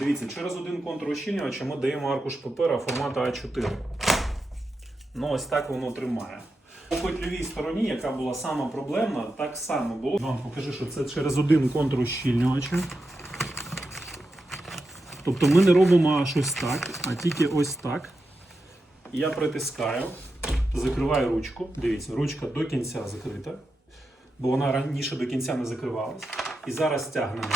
Дивіться, через один контур ущільнювача ми даємо аркуш папера формату А4. Ну, ось так воно тримає. По котльовій стороні, яка була сама проблемна, так само було. Вам покажи, що це через один контур ущільнювача. Тобто ми не робимо щось так, а тільки ось так. Я притискаю, закриваю ручку. Дивіться, ручка до кінця закрита, бо вона раніше до кінця не закривалась. І зараз тягнемо.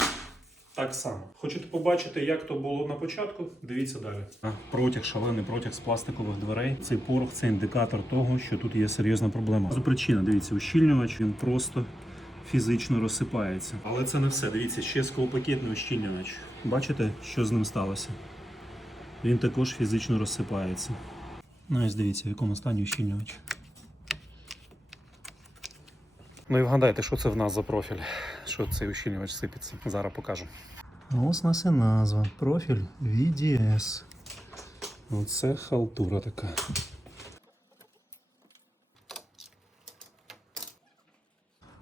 Так само. Хочете побачити, як то було на початку? Дивіться далі. Протяг, шалений протяг з пластикових дверей. Цей порох це індикатор того, що тут є серйозна проблема. Це причина, дивіться, ущільнювач він просто фізично розсипається. Але це не все. Дивіться, ще склопакетний ущільнювач. Бачите, що з ним сталося? Він також фізично розсипається. Ну, ось дивіться, в якому стані ущільнювач. Ну і вгадайте, що це в нас за профіль, що цей ущільнювач сипеться. Зараз покажу. Ось у нас і назва. Профіль VDS. Оце халтура така.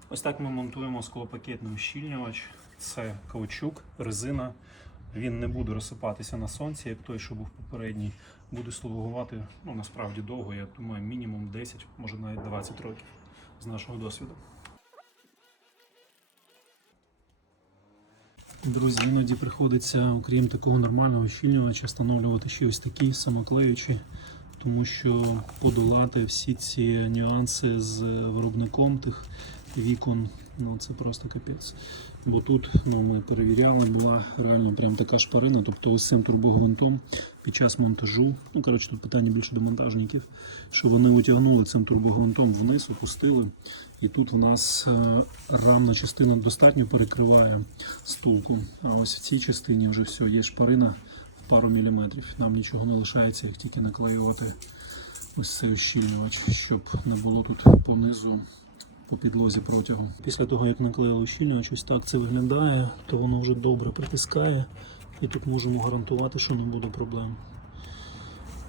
Ось так ми монтуємо склопакетний ущільнювач. Це каучук, резина. Він не буде розсипатися на сонці, як той, що був попередній. Буде слугувати ну, насправді довго, я думаю, мінімум 10, може навіть 20 років з нашого досвіду. Друзі, іноді приходиться, окрім такого нормального ущільнювача, встановлювати ще ось такі самоклеючі, тому що подолати всі ці нюанси з виробником тих вікон, ну це просто капець. Бо тут ну, ми перевіряли, була реально прям така шпарина, тобто ось цим турбогвинтом під час монтажу, ну коротше, тут питання більше до монтажників, що вони утягнули цим турбогвинтом вниз, опустили. І тут в нас е, рамна частина достатньо перекриває стулку. А ось в цій частині вже все, є шпарина в пару міліметрів. Нам нічого не лишається, як тільки наклеювати ось цей ущільнювач, щоб не було тут понизу по підлозі протягом. Після того, як наклеїли щільно, ось так це виглядає, то воно вже добре притискає. І тут можемо гарантувати, що не буде проблем.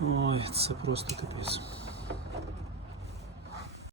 Ой, це просто капець.